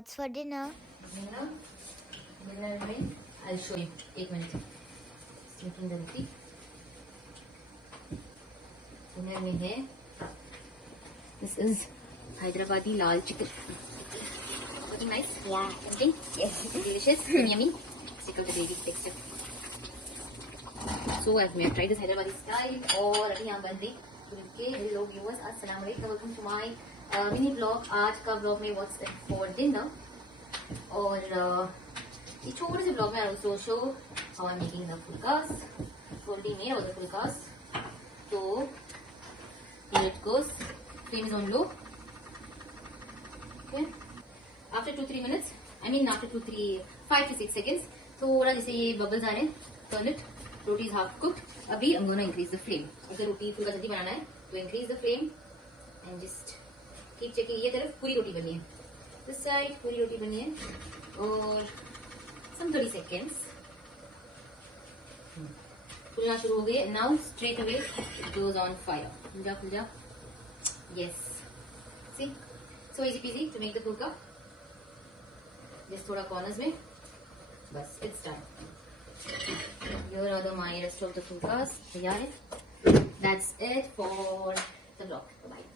What's for dinner? Dinner में I'll show you. 1 minute. Making the roti. Dinner में है. This is Hyderabadi lal chicken. Looking nice? Yeah. Tempting? Yes. Delicious. Yummy. Stick out the gravy texture. So I have tried this Hyderabadi style और अभी यहाँ बन रही के hello viewers, अस्सलाम वालेकुम, welcome to my mini vlog. आज का vlog में what's for dinner और ये छोटे से vlog में I also show how I'm making the फुलकास. Already made all the फुलकास. So here it goes. Flame is on low. Okay. After 2-3 minutes, I mean after 5 to 6 seconds, थोड़ा जैसे ये bubbles आ रहे हैं, turn it. Roti is half cooked. अभी I'm gonna increase the flame. अगर रोटी फुल्का जल्दी बनाना है तो increase the flame and just keep checking. ये तरफ पूरी रोटी बनी है, this side पूरी रोटी बनी है और some 30 seconds फुलना शुरू हो गई है. Now straight away it goes on fire. Full जा. Yes. See, so easy peasy to make the फुल्का. Just थोड़ा corners में, बस it's done. Here are my rest of the फुल्कास तैयार है. That's it for the vlog. Bye.